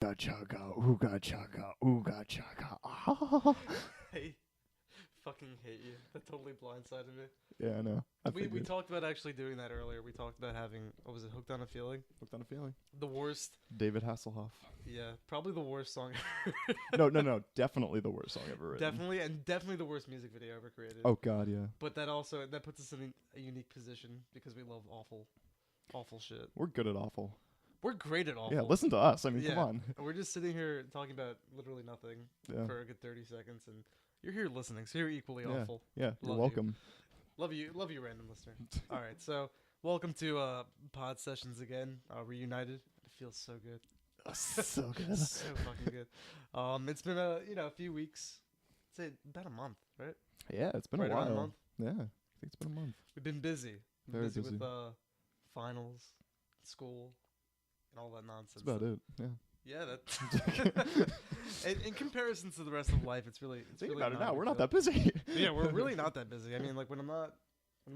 Ooga chaka, ooga chaka. Ah. I fucking hate you. That totally blindsided me. Yeah, I know. We talked about actually doing that earlier. We talked about having, what was it, Hooked on a Feeling? Hooked on a Feeling. The worst. David Hasselhoff. Yeah, probably the worst song No. Definitely the worst song ever written. Definitely the worst music video ever created. Oh, God, yeah. But that puts us in a unique position because we love awful shit. We're good at awful. We're great at awful. Yeah, listen to us. I mean, Yeah. come on. We're just sitting here talking about literally nothing for a good 30 seconds, and you're here listening, so you're equally awful. Yeah, you're Love welcome. Love you, random listener. All right, so welcome to Pod Sessions again, reunited. It feels so good. So good. So fucking good. It's been a few weeks. I'd say about a month, right? Yeah, it's been Right a around while. a month. Yeah, I think it's been a month. We've been busy. Very busy. with finals, school, and all that nonsense. That's about it. Yeah. Yeah, that. in comparison to the rest of life, it's really. Think really about it not now. a We're big not that deal. busy. Yeah, we're really not that busy. I mean, like when I'm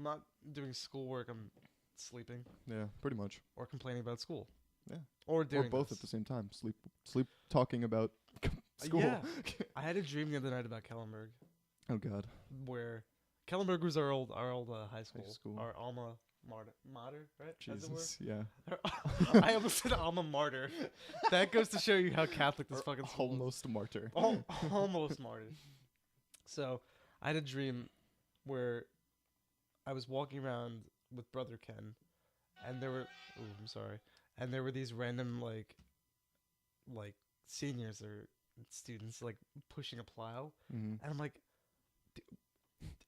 not doing schoolwork, I'm sleeping Yeah, pretty much. or complaining about school. Yeah. Or doing Or both this. at the same time. Sleep talking about school. Yeah. I had a dream the other night about Kellenberg, Oh, God. where Kellenberg was our old high school, school. our alma mater, right? As it were. Jesus. Yeah. I almost said alma mater. That goes to show you how Catholic this fucking school is. Almost a martyr. Almost martyr. So I had a dream where I was walking around with brother Ken, and there were and there were these random like seniors or students like pushing a plow, Mm-hmm. and I'm like,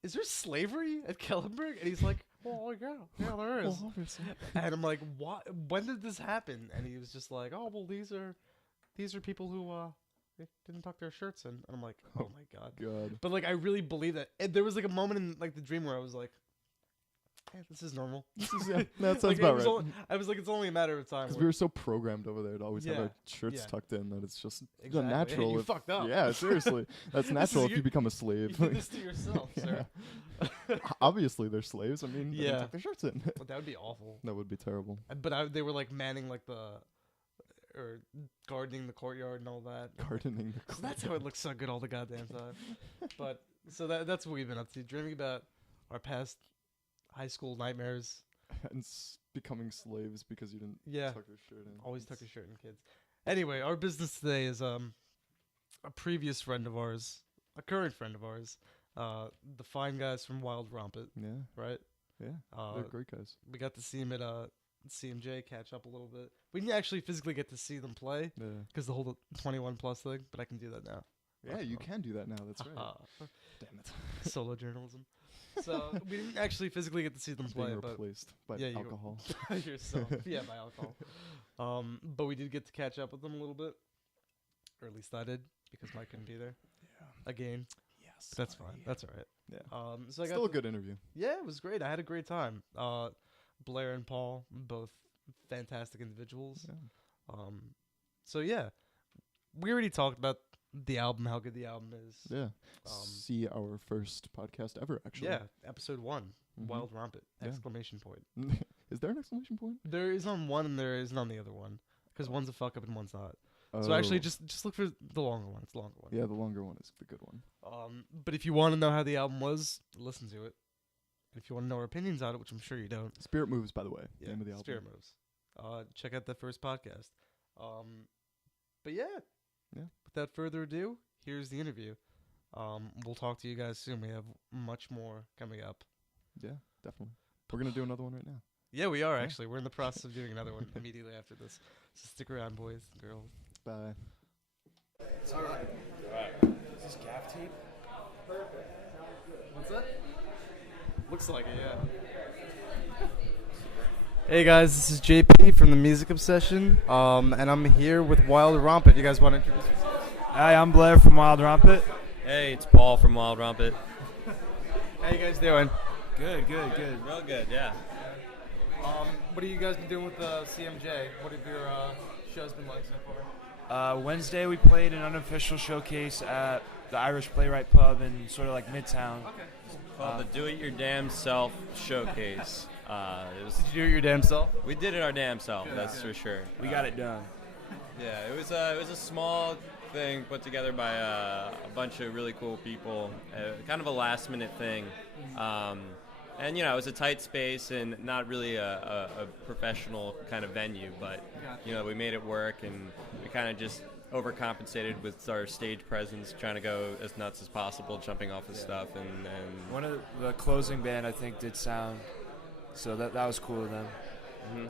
is there slavery at Kellenberg? And he's like, well, yeah, there is. Well, obviously. And I'm like, what? When did this happen? And he was just like, oh, well, these are people who they didn't tuck their shirts in. And I'm like, oh my god. God. But like, I really believe that. And there was like a moment in like the dream where I was like, hey, this is normal. That sounds Like, about right. I was like, it's only a matter of time. Because we were so programmed over there to always have Yeah, our shirts yeah. tucked in that it's just Exactly. natural. Hey, you if- fucked up. Yeah, seriously. That's natural if your- you become a You slave. did this to yourself, sir. Obviously, they're slaves. I mean, they Yeah. didn't tuck their shirts in. But that would be awful. That would be terrible. But they were like manning like or gardening the courtyard and all that. Gardening. So that's how it looks so good all the goddamn time. But so that's what we've been up to, dreaming about our past high school nightmares. And becoming slaves because you didn't Yeah, tuck your shirt in. always tuck your shirt in, kids. Anyway, our business today is a previous friend of ours, a current friend of ours, the fine guys from Wild Rompit, Yeah, right? yeah. They're great guys. We got to see them at CMJ, catch up a little bit. We didn't actually physically get to see them play Yeah. because the whole 21 plus thing, but I can do that now. Yeah, you can do that now. That's right. Damn it. Solo journalism. So we didn't actually physically get to see them play, Being but replaced by yeah, you- alcohol. yourself, yeah, by alcohol. But we did get to catch up with them a little bit, or at least I did because Mike couldn't be there Yeah. again. Yes. But that's fine. That's all right. Yeah. So I got Still a good interview. Yeah, it was great. I had a great time. Blair and Paul, both fantastic individuals. Yeah. So yeah, we already talked about the album, how good the album is. Yeah. See our first podcast ever, actually. Yeah, episode 1, Mhm. Wild Rompit! Yeah. Exclamation point. Is there an exclamation point? There is on one and there isn't on the other one because one's a fuck up and one's not. So actually, Oh. just look for the longer one. It's the longer one. Yeah, the longer one is the good one. But if you want to know how the album was, listen to it. If you want to know our opinions on it, which I'm sure you don't, Spirit Moves, by the way. yeah, Name of the album. Spirit Moves. Check out the first podcast. But yeah. Yeah. Without further ado, here's the interview. We'll talk to you guys soon. We have much more coming up. Yeah, definitely. We're going to do another one right now. Yeah, we are actually. We're in the process of doing another one immediately after this. So stick around, boys and girls. Bye. All right. Is this gaff tape? Perfect. What's that? Looks like it, yeah. Hey guys, this is JP from the Music Obsession, and I'm here with Wild Rompit. You guys want to introduce yourselves? Hi, I'm Blair from Wild Rompit. Hey, it's Paul from Wild Rompit. How you guys doing? Good. Real good, yeah. What have you guys been doing with CMJ? What have your shows been like so far? Wednesday we played an unofficial showcase at the Irish Playwright Pub in sort of like Midtown. Called the Do It Your Damn Self Showcase. It was Did you do it your damn self? we did it our damn self, that's for sure. We got it done. Yeah, it was a small thing put together by a bunch of really cool people, kind of a last minute thing. And it was a tight space and not really a professional kind of venue, but we made it work, and we kind of just overcompensated with our stage presence, trying to go as nuts as possible, jumping off of stuff, and one of the closing band I think did sound, so that was cool of them. Mm-hmm.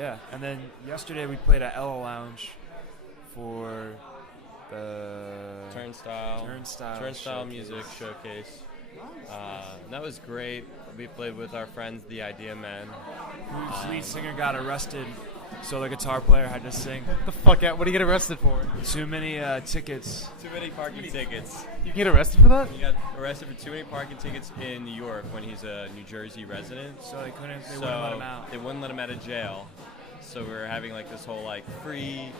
And and then yesterday we played at Ella Lounge for the Turnstile Music Showcase. That was great. We played with our friends, the Idea Men. Whose lead singer got arrested, so the guitar player had to sing. Get the fuck out. What do you get arrested for? Too many tickets. Too many parking tickets. You can get arrested for that? He got arrested for too many parking tickets in New York when he's a New Jersey resident. So they wouldn't let him out. They wouldn't let him out of jail. So we were having like this whole like free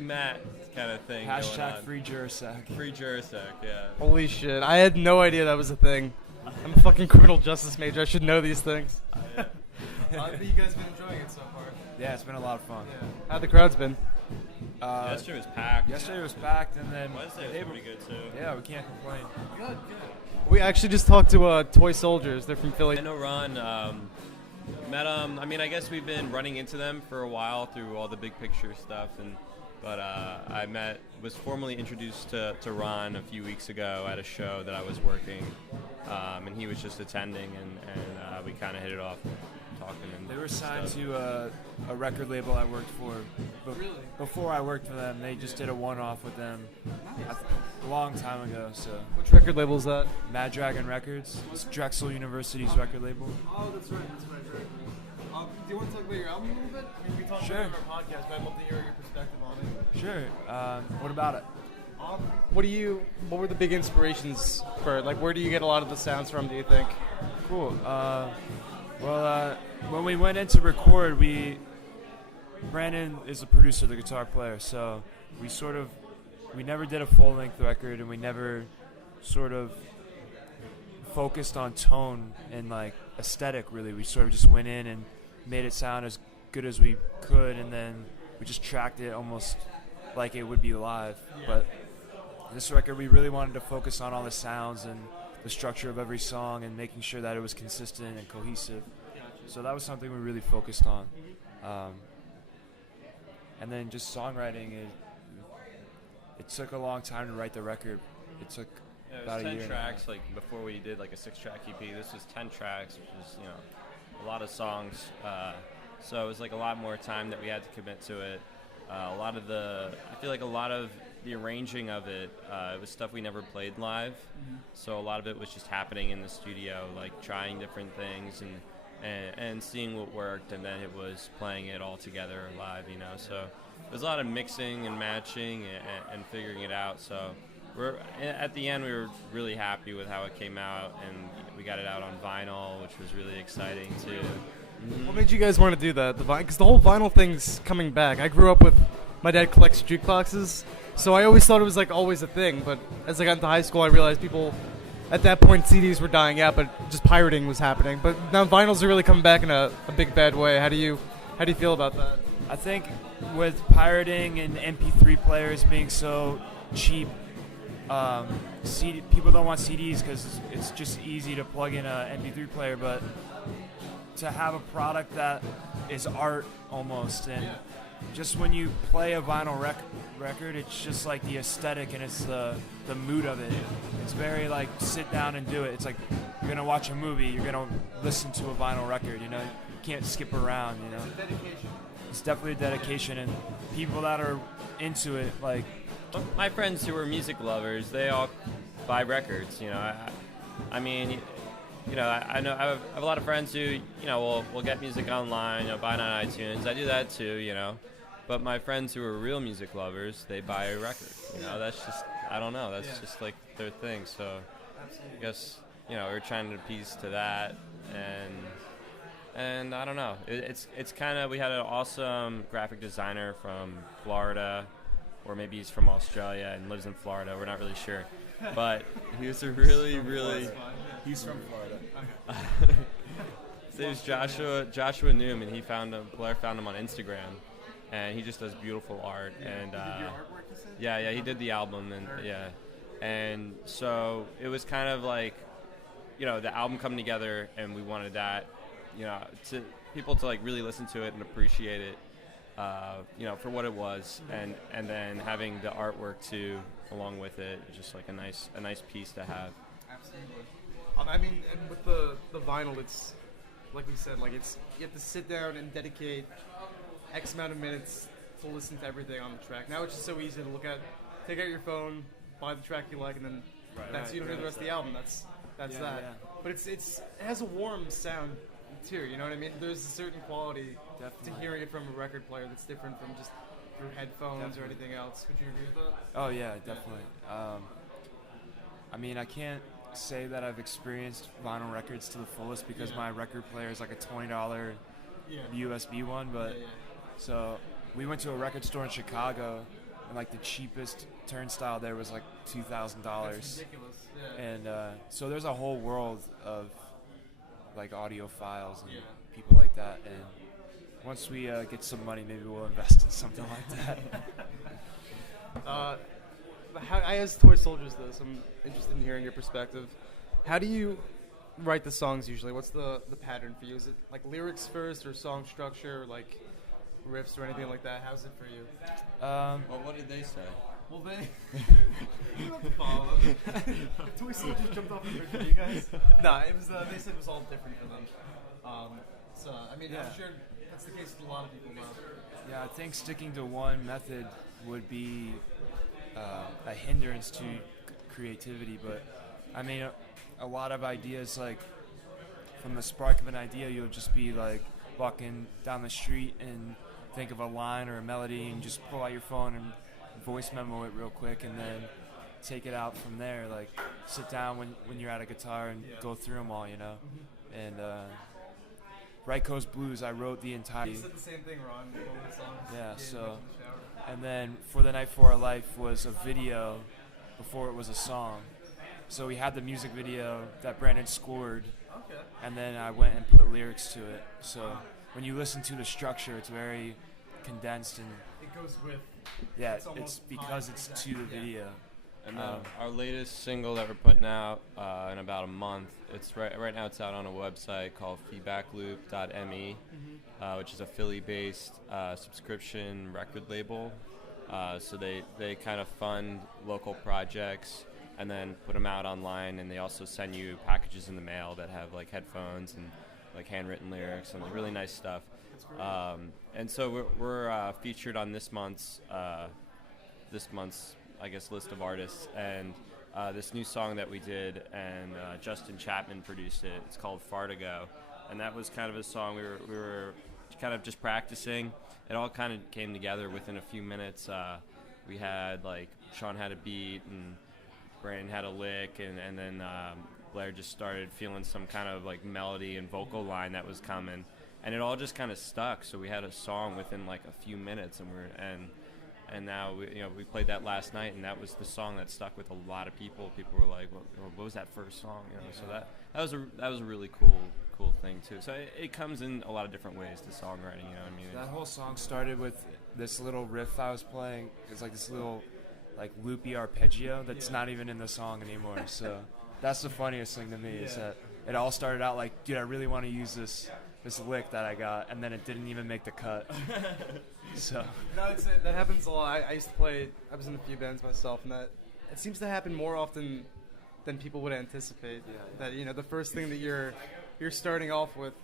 mat kind of thing. Hashtag free Jurasek. Free Jurasek, yeah. Holy shit. I had no idea that was a thing. I'm a fucking criminal justice major. I should know these things. You guys been enjoying it so far? Yeah, it's been a lot of fun. Yeah. How'd the crowds been? Yesterday was packed. Yesterday was packed, and then Wednesday was pretty good too. Yeah, we can't complain. Good. We actually just talked to Toy Soldiers. They're from Philly. I know Ron. Met them. I guess we've been running into them for a while through all the big picture stuff, but I was formally introduced to Ron a few weeks ago at a show that I was working, and he was just attending, and we kind of hit it off, talking. And they were signed to a record label I worked for. Really? Before I worked for them, they just did a one-off with them a long time ago. So Which record label is that? Mad Dragon Records. It's Drexel University's record label. Oh, that's right. Do you want to talk about your album a little bit? I mean, we talked Sure. about it on our podcast, but I'd love to hear your perspective on it. Sure. What about it? What were the big inspirations for it? Like, where do you get a lot of the sounds from, do you think? Cool. When we went in to record, Brandon is the producer, the guitar player, so we never did a full-length record, and we never sort of focused on tone and like aesthetic, really. We sort of just went in and made it sound as good as we could, and then we just tracked it almost like it would be live. But this record, we really wanted to focus on all the sounds and the structure of every song and making sure that it was consistent and cohesive. So that was something we really focused on. And then just songwriting, it took a long time to write the record. It took about a year. 10 tracks, like before we did like a 6-track EP. This was 10 tracks, which is, a lot of songs. So it was like a lot more time that we had to commit to it. I feel like a lot of the arranging of it was stuff we never played live. So a lot of it was just happening in the studio, like trying different things and seeing what worked, and then it was playing it all together live, So there's a lot of mixing and matching and figuring it out. So at the end, we were really happy with how it came out, and we got it out on vinyl, which was really exciting too. What made you guys want to do that? Because the whole vinyl thing's coming back. I grew up with my dad collects jukeboxes, so I always thought it was like always a thing. But as I got into high school, I realized people at that point CDs were dying out, but just pirating was happening. But now vinyls are really coming back in a big bad way. How do you feel about that? I think with pirating and MP3 players being so cheap, people don't want CDs because it's just easy to plug in an MP3 player, but to have a product that is art almost, and just when you play a vinyl record, it's just like the aesthetic and it's the mood of it. It's very like sit down and do it. It's like you're gonna watch a movie, you're gonna listen to a vinyl record. You can't skip around. It's a dedication. It's definitely a dedication, and people that are into it, like my friends who are music lovers, they all buy records. I know I have a lot of friends who, will get music online, buy it on iTunes. I do that too, But my friends who are real music lovers, they buy a record. That's just, I don't know, that's just like their thing. So I guess, we're trying to appease to that, and I don't know. It's kind of, we had an awesome graphic designer from Florida, or maybe he's from Australia and lives in Florida. We're not really sure. But he was a really he's from Florida. His name's Joshua Newman. Blair found him on Instagram, and he just does beautiful art. And He did your artwork, you said? yeah, he did the album, and yeah, and so it was kind of like, the album coming together, and we wanted that, to people to like really listen to it and appreciate it, for what it was, and then having the artwork too along with it, just like a nice piece to have. Absolutely. I mean, and with the vinyl, it's like we said, like it's you have to sit down and dedicate X amount of minutes to listen to everything on the track. Now it's just so easy to look at, take out your phone, buy the track you like, and then you don't hear the rest of the album. That's that. Yeah. But it has a warm sound too. You know what I mean? There's a certain quality to hearing it from a record player that's different from just through headphones or anything else. Would you agree with that? Oh yeah, definitely. I mean, I can't say that I've experienced vinyl records to the fullest because my record player is like a $20 USB one, but so we went to a record store in Chicago, and like the cheapest turnstile there was like $2,000. That's ridiculous. Yeah. And so there's a whole world of like audiophiles and people like that, and once we get some money, maybe we'll invest in something like that. I asked Toy Soldiers this. I'm interested in hearing your perspective. How do you write the songs usually? What's the pattern for you? Is it like lyrics first, or song structure, or like riffs or anything like that? How's it for you? Well, what did they say? Well, they... you don't have to follow them. Toy Soldiers jumped off the bridge for you guys? No, it was, they said it was all different for them. So, I mean, I'm sure that's the case with a lot of people now. Yeah, I think sticking to one method would be a hindrance to creativity, but I mean, a lot of ideas, like from the spark of an idea, you'll just be like walking down the street and think of a line or a melody and just pull out your phone and voice memo it real quick, and then take it out from there. Like sit down when you're at a guitar and go through them all, And Right Coast Blues, I wrote the entire. You said the same thing, Ron. All the songs. Yeah, so. And then For the Night For Our Life was a video before it was a song. So we had the music video that Brandon scored, and then I went and put lyrics to it. So when you listen to the structure, it's very condensed, and it goes with. Yeah, it's because it's to the video. And then our latest single that we're putting out in about a month, it's right now it's out on a website called feedbackloop.me, which is a Philly-based subscription record label. So they kind of fund local projects and then put them out online, and they also send you packages in the mail that have like headphones and like handwritten lyrics and really nice stuff. And so we're featured on this month's I guess list of artists, and this new song that we did, and Justin Chapman produced it. It's called Far to Go, and that was kind of a song we were kind of just practicing. It all kind of came together within a few minutes. We had like Sean had a beat and Brandon had a lick, and then Blair just started feeling some kind of like melody and vocal line that was coming, and it all just kind of stuck. So we had a song within like a few minutes, and now we played that last night, and that was the song that stuck with a lot of people. People were like, "What was that first song?" So that was a really cool thing too. So it comes in a lot of different ways, the songwriting. I mean, that whole song started with this little riff I was playing. It's like this little like loopy arpeggio that's not even in the song anymore. So that's the funniest thing to me is that it all started out like, dude, I really want to use this lick that I got, and then it didn't even make the cut. So no, that happens a lot. I used to play. I was in a few bands myself, and that it seems to happen more often than people would anticipate. That the first thing that you're starting off with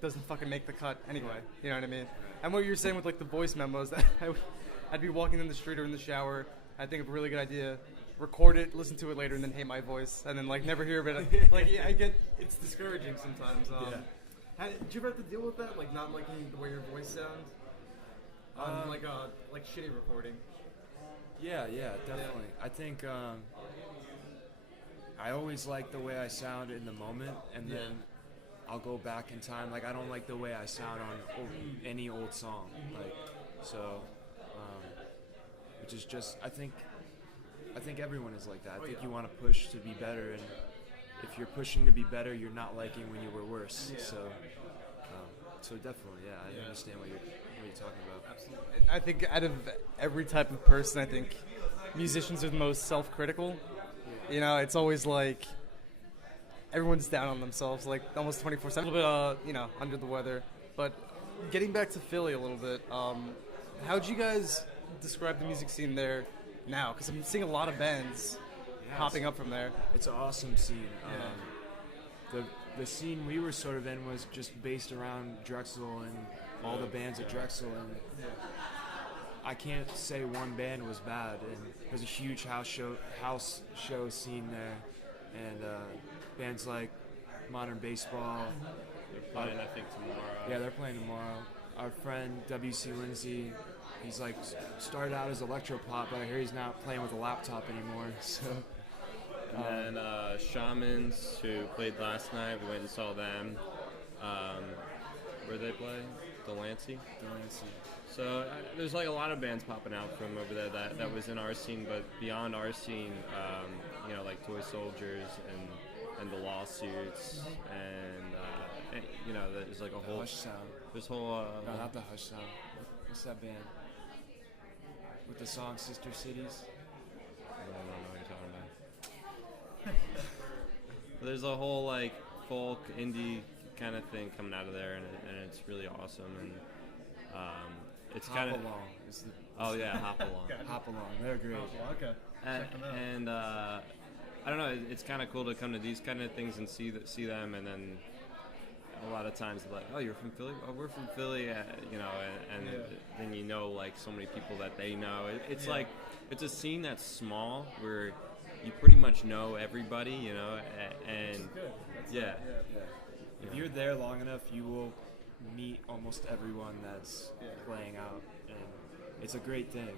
doesn't fucking make the cut anyway. You know what I mean? And what you're saying with like the voice memos, that I'd be walking in the street or in the shower. I'd think of a really good idea, record it, listen to it later, and then hate my voice, and then like never hear of it. Like I get it's discouraging sometimes. Did you ever have to deal with that, like not liking the way your voice sounds? Like shitty recording. Yeah, definitely. I think I always like the way I sound in the moment, and then I'll go back in time. Like I don't like the way I sound on any old song. Like so, which is just I think everyone is like that. I think you want to push to be better, and if you're pushing to be better, you're not liking when you were worse. So definitely, I understand what you're what you're talking about. Absolutely. I think out of every type of person, I think musicians are the most self-critical. You know, it's always like everyone's down on themselves, like almost 24/7. A little bit, under the weather. But getting back to Philly a little bit, how'd you guys describe the music scene there now? Because I'm seeing a lot of bands popping up from there. It's an awesome scene. The scene we were sort of in was just based around Drexel and all the bands at Drexel, and I can't say one band was bad. And there's a huge house show scene there, and bands like Modern Baseball. They're playing, I think, tomorrow. Yeah, they're playing tomorrow. Our friend W.C. Lindsay, he's like started out as electropop, but I hear he's not playing with a laptop anymore. So. And then Shamans, who played last night, we went and saw them. Where they play? Delancey. So there's like a lot of bands popping out from over there that was in our scene, but beyond our scene, like Toy Soldiers and the Lawsuits, and there's like a whole Hush Sound. There's whole no, not the Hush Sound. What's that band with the song Sister Cities? I don't know what you're talking about. There's a whole like folk indie kind of thing coming out of there, and it's really awesome. And it's kind of Hop Along. Hop Along, they're great. Okay. And I don't know, it's kind of cool to come to these kind of things and see them, and then a lot of times they're like, oh, you're from Philly? Oh, we're from Philly, and then like so many people that they know. It's like it's a scene that's small where you pretty much know everybody, and if you're there long enough, you will meet almost everyone that's playing out, and it's a great thing.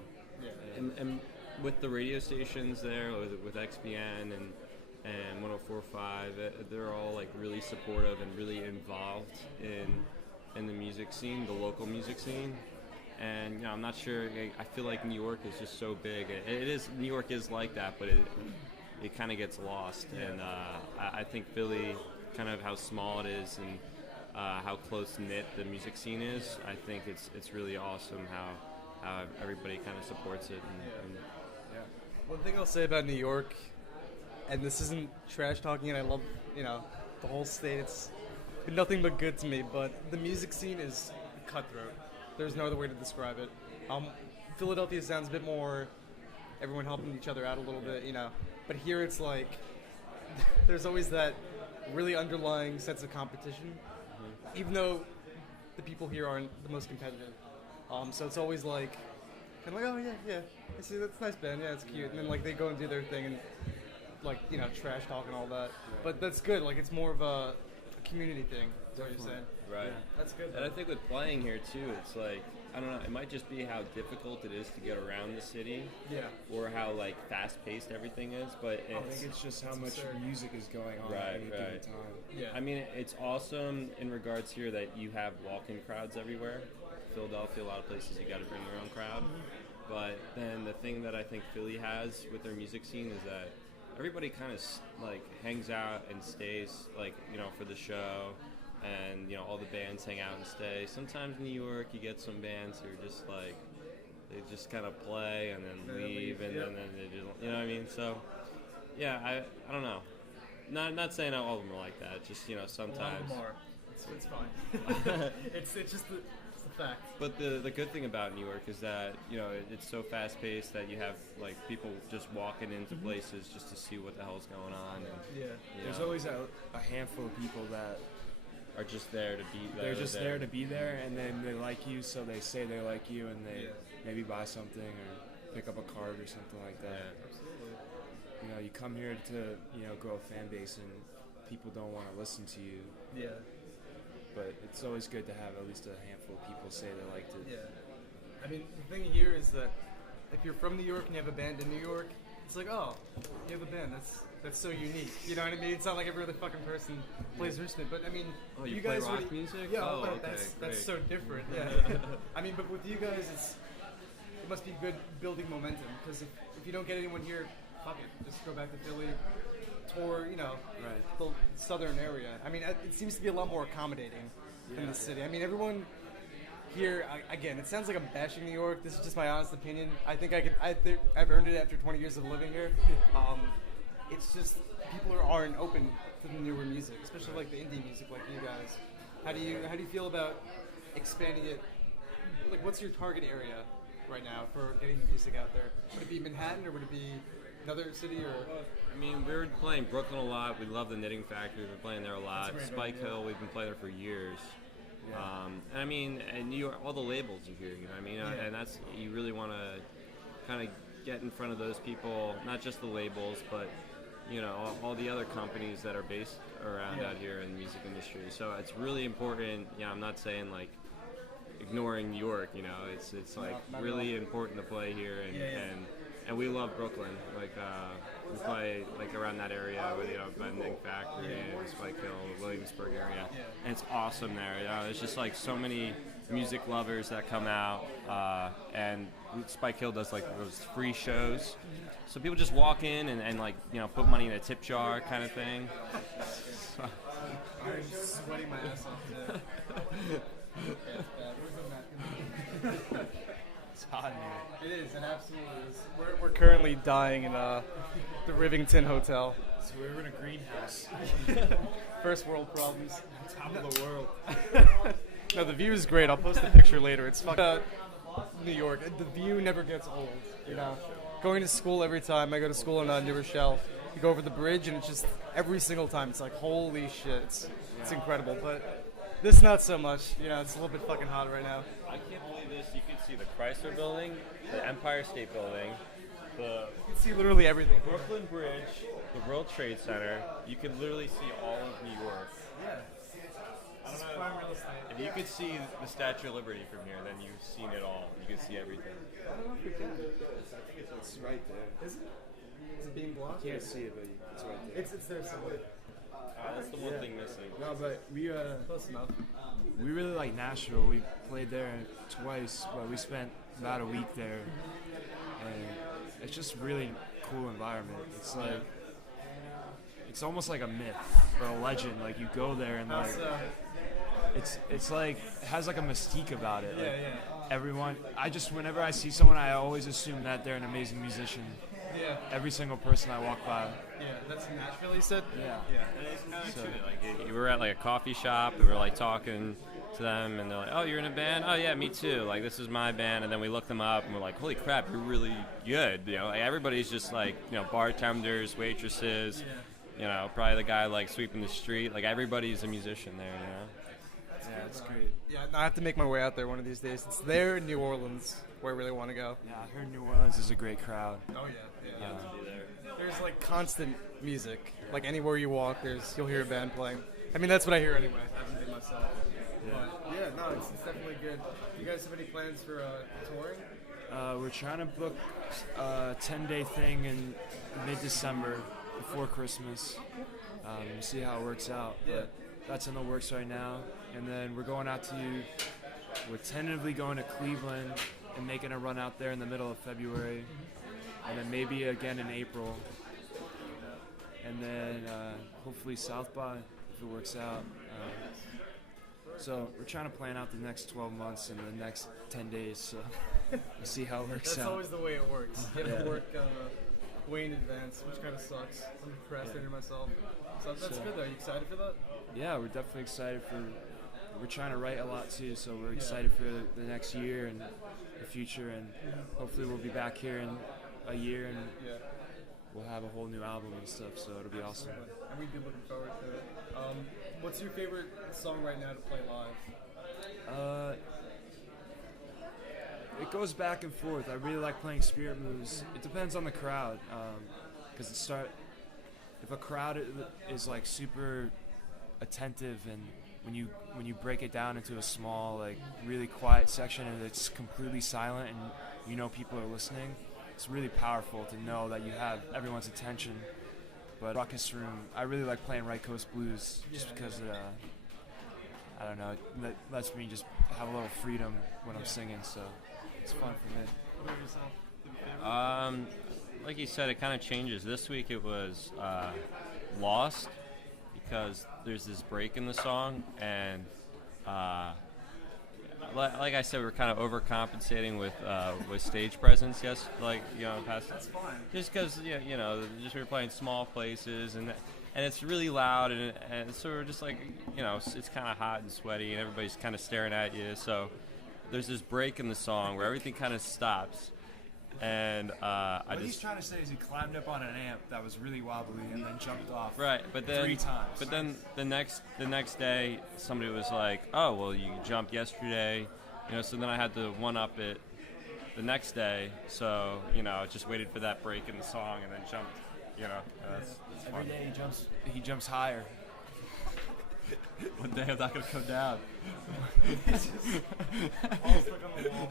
And with the radio stations there, with XBN and 104.5, they're all like really supportive and really involved in the music scene, the local music scene. And I'm not sure. I feel like New York is just so big. New York is like that, but it kind of gets lost. And I think Philly, kind of how small it is and how close knit the music scene is. I think it's really awesome how everybody kind of supports it. One thing I'll say about New York, and this isn't trash talking, and I love the whole state. It's been nothing but good to me. But the music scene is cutthroat. There's no other way to describe it. Philadelphia sounds a bit more everyone helping each other out a little bit, But here it's like there's always that really underlying sense of competition, even though the people here aren't the most competitive. So it's always like, kind of like, oh yeah, I see that's a nice band, yeah, it's cute, and then like they go and do their thing and like trash talk and all that. But that's good. Like it's more of a community thing. Is what you're saying. Right. Yeah, that's good. And I think with playing here too, it's like, I don't know, it might just be how difficult it is to get around the city. Yeah. Or how like fast paced everything is, but I think it's just how much music is going on at any given time. Yeah. I mean, it's awesome in regards here that you have walk-in crowds everywhere. Philadelphia, a lot of places you got to bring your own crowd. But then the thing that I think Philly has with their music scene is that everybody kind of like hangs out and stays for the show. And all the bands hang out and stay. Sometimes in New York you get some bands who are just like they just kind of play and then leave and then they just, you know what I mean? So yeah, I don't know. Not saying all of them are like that. Just sometimes. A lot of them are. It's fine. it's just the fact. But the good thing about New York is that it's so fast paced that you have like people just walking into places just to see what the hell's going on. And, there's always a handful of people that are just there to be there. They're just there to be there, and then they like you, so they say they like you, and they maybe buy something or pick up a card or something like that. Yeah, absolutely. You come here to grow a fan base, and people don't want to listen to you. Yeah. But it's always good to have at least a handful of people say they liked it. Yeah. I mean, the thing here is that if you're from New York and you have a band in New York, it's like, oh, you have a band. That's so unique. You know what I mean? It's not like every other fucking person plays their instrument. But I mean, you guys play rock really, music? Yeah, oh, okay, that's so different. Yeah. I mean, but with you guys, it must be good building momentum, because if you don't get anyone here, fuck it, just go back to Philly, tour, the southern area. I mean, it seems to be a lot more accommodating in the city. I mean, everyone here again. It sounds like I'm bashing New York. This is just my honest opinion. I think I've earned it after 20 years of living here. It's just people aren't open to the newer music, especially like the indie music, like you guys. How do you feel about expanding it? Like, what's your target area right now for getting the music out there? Would it be Manhattan or would it be another city? Or I mean, we were playing Brooklyn a lot. We love the Knitting Factory. We've been playing there a lot. Spike Hill, we've been playing there for years. Yeah. And I mean, in New York, all the labels you hear, you know what I mean? Yeah. And that's, you really want to kind of get in front of those people, not just the labels, but, you know, all the other companies that are based around out here in the music industry. So it's really important. Yeah, I'm not saying like ignoring New York, you know, it's like really important to play here, and we love Brooklyn. Like we play like around that area with, you know, Knitting Factory and Spike Hill, Williamsburg area, and it's awesome there. You know, there's just like so many music lovers that come out, and Spike Hill does like those free shows, so people just walk in and like, you know, put money in a tip jar kind of thing. I'm sweating my ass off. It's hot in here. It is, it absolutely is. We're currently dying in the Rivington Hotel. So we're in a greenhouse. First world problems. Top of the world. No, the view is great. I'll post a picture later. It's fucking New York. The view never gets old, you know. Going to school every time. I go to school in New Rochelle. You go over the bridge and it's just every single time it's like, holy shit. It's incredible, but this not so much. You know, it's a little bit fucking hot right now. I can't believe this. You can see the Chrysler Building, the Empire State Building, You can see literally everything. Brooklyn Bridge, the World Trade Center. You can literally see all of New York. Yeah. I don't know. Prime real estate. If you could see the Statue of Liberty from here, then you've seen it all. You can see everything. I don't know if we can. It's right there. Is it? Is it being blocked? You can't see it, but it's right there. It's there somewhere. That's the one thing missing. No, but we Close enough. We really like Nashville. We played there twice, but we spent about a week there, and it's just a really cool environment. It's like, it's almost like a myth or a legend. Like, you go there and like, it's like, it has like a mystique about it. Like, everyone, whenever I see someone, I always assume that they're an amazing musician. Yeah. Every single person I walk by. Yeah, that's Nashville, you said? Yeah. And it's kind of true. Like, we were at like a coffee shop. We were like talking to them, and they're like, "Oh, you're in a band? Oh yeah, me too. Like, this is my band." And then we look them up, and we're like, "Holy crap, you're really good!" You know, like everybody's just like, you know, bartenders, waitresses. You know, probably the guy like sweeping the street. Like, everybody's a musician there. You know. Yeah, it's great. Yeah, no, I have to make my way out there one of these days. It's there in New Orleans where I really want to go. Yeah, I heard New Orleans is a great crowd. Oh yeah. There's like constant music. Like, anywhere you walk, you'll hear a band playing. I mean, that's what I hear anyway. I haven't been myself. But yeah, no, it's definitely good. You guys have any plans for touring? We're trying to book a 10-day thing in mid-December before Christmas. See how it works out. Yeah. But that's in the works right now. And then we're tentatively going to Cleveland and making a run out there in the middle of February. And then maybe again in April. And then hopefully South by, if it works out. So we're trying to plan out the next 12 months and the next 10 days. So we'll see how it works out. That's always the way it works. You have to work way in advance, which kind of sucks. I'm a procrastinator myself. So that's good though. You excited for that? Yeah, we're definitely excited we're trying to write a lot too, so we're excited for the next year and the future, and hopefully we'll be back here in a year and we'll have a whole new album and stuff, so it'll be awesome. And we'd be looking forward to it. What's your favorite song right now to play live? It goes back and forth. I really like playing Spirit Moves. It depends on the crowd, because if a crowd is like super attentive, and when you break it down into a small, like, really quiet section and it's completely silent and you know people are listening, it's really powerful to know that you have everyone's attention. But Ruckus Room, I really like playing Right Coast Blues just because I don't know, that lets me just have a little freedom when I'm singing, so it's fun for me. What about yourself? Like you said, it kind of changes. This week it was Lost, because there's this break in the song, and I like I said, we were kind of overcompensating with stage presence. Yes, like past. That's fine. Just because just we were playing small places and it's really loud and so we're just like it's kind of hot and sweaty and everybody's kind of staring at you. So there's this break in the song where everything kind of stops. And what he's trying to say is he climbed up on an amp that was really wobbly and then jumped off. Right, but then 3 times. But then the next day, somebody was like, "Oh, well, you jumped yesterday," So then I had to one up it the next day. So I just waited for that break in the song and then jumped. That's Every fun. day he jumps higher. One day I'm not gonna come down. All stuck on the wall.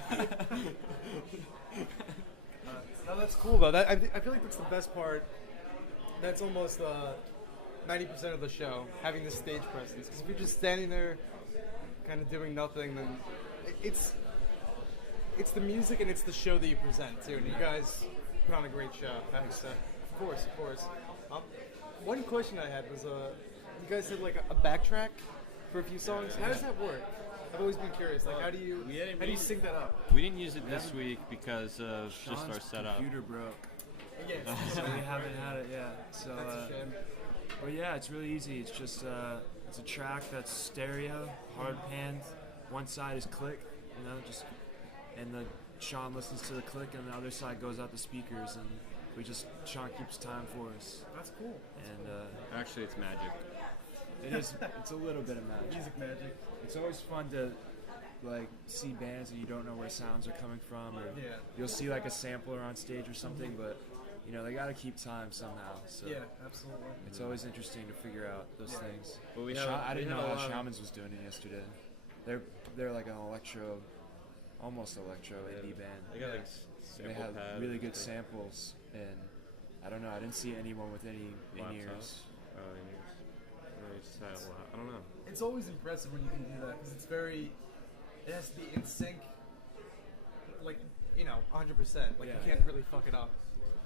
No, that's cool though. I feel like that's the best part. That's almost 90% of the show, having this stage presence. Because if you're just standing there, kind of doing nothing, then it's the music and it's the show that you present too. And you guys put on a great show. Thanks. Of course. One question I had was, you guys had like a backtrack for a few songs. How does that work? I've always been curious. Like, how do you sync that up? We didn't use it this week because of just our setup. Computer broke, Yeah, so we haven't had it yet. So, that's a shame. but yeah, it's really easy. It's just it's a track that's stereo, hard panned. One side is click, and the Sean listens to the click, and the other side goes out the speakers, and Sean keeps time for us. That's cool. And Actually, it's magic. it is. It's a little bit of magic. Music magic. It's always fun to see bands and you don't know where sounds are coming from, or you'll see like a sampler on stage or something, but they got to keep time somehow. So Yeah, absolutely. it's always interesting to figure out those things. But I didn't know how Shamans was doing it yesterday. They're like an almost electro indie band. They got They have really good samples, and I don't know. I didn't see anyone with any in-ears. I don't know. It's always impressive when you can do that because it has to be in sync, like 100%. Like you can't really fuck it up.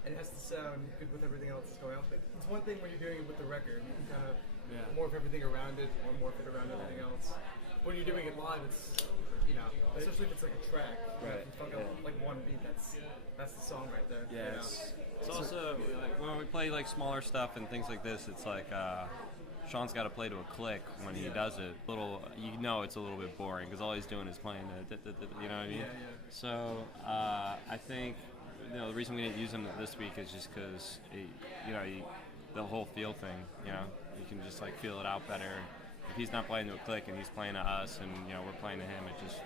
It has to sound good with everything else that's going on. But it's one thing when you're doing it with the record, you can kind of morph everything around it or morph it around everything else. When you're doing it live, it's especially if it's like a track. Right. If you fuck up like one beat, that's the song right there. Yeah. It's also like when we play like smaller stuff and things like this. It's like Sean's got to play to a click when he does it. It's a little bit boring because all he's doing is playing the, you know what I mean? Yeah. So I think the reason we didn't use him this week is just because the whole feel thing. You can just like feel it out better. If he's not playing to a click and he's playing to us and we're playing to him, it just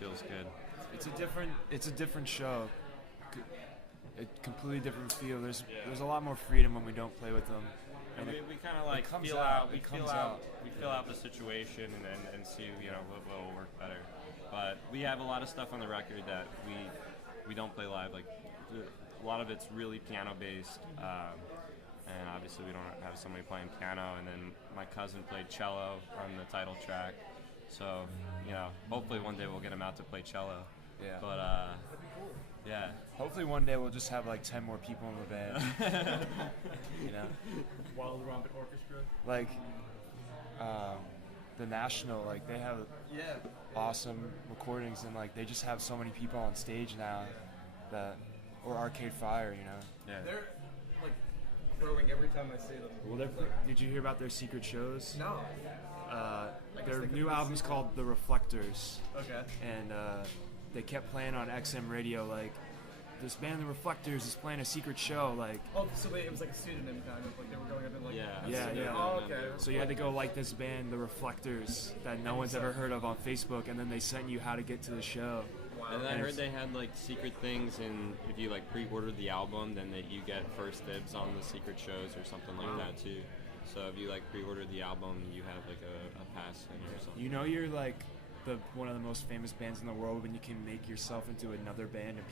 feels good. It's a different show. A completely different feel. There's a lot more freedom when we don't play with them. And we kind of like feel out the situation and see what will work better. But we have a lot of stuff on the record that we don't play live. Like a lot of it's really piano based, and obviously we don't have somebody playing piano. And then my cousin played cello on the title track, so hopefully one day we'll get him out to play cello. Yeah. But yeah. Hopefully one day we'll just have like 10 more people in the band. Wild Rompit Orchestra. Like the National, like they have awesome recordings, and like they just have so many people on stage now or Arcade Fire, Yeah. They're like growing every time I see them. Well, did you hear about their secret shows? No. Their new album's called The Reflectors. Okay. And they kept playing on XM radio, like, this band, The Reflectors, is playing a secret show, like... Oh, so it was like a pseudonym kind of, like they were going up in like... Yeah. Oh, okay. So you had to go like this band, The Reflectors, that no one's ever heard of on Facebook, and then they sent you how to get to the show. Wow. And I heard they had like secret things, and if you like pre-ordered the album, then you get first dibs on the secret shows or something like that too. So if you like pre-ordered the album, you have like a pass in or something. You're like one of the most famous bands in the world when you can make yourself into another band and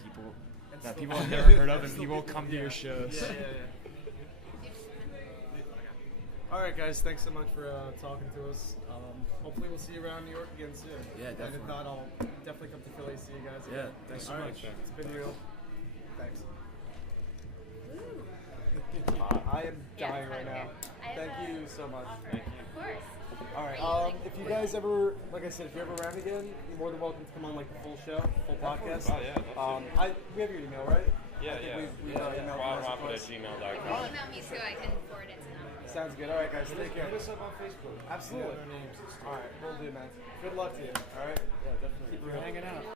people have never heard of, and people come to your shows. Yeah. All right, guys. Thanks so much for talking to us. Hopefully, we'll see you around New York again soon. Yeah, definitely. And if not, I'll definitely come to Philly to see you guys Yeah, again. thanks so All right, much. It's been real. Thanks. Woo. I am dying right now. I have Thank you so much. Offer. Of course. All right. If you guys ever, like I said, if you're ever around again, you're more than welcome to come on like the full show, full podcast. Oh yeah. We have your email, right? Yeah, We've emailed WildRompit@gmail.com. Email me so I can forward it to them. Sounds good. All right, guys. Take care. Hit us up on Facebook. Absolutely. Our names and stuff. All right, we'll do, man. Good luck to you. All right. Yeah, definitely. Keep it real. Hanging out.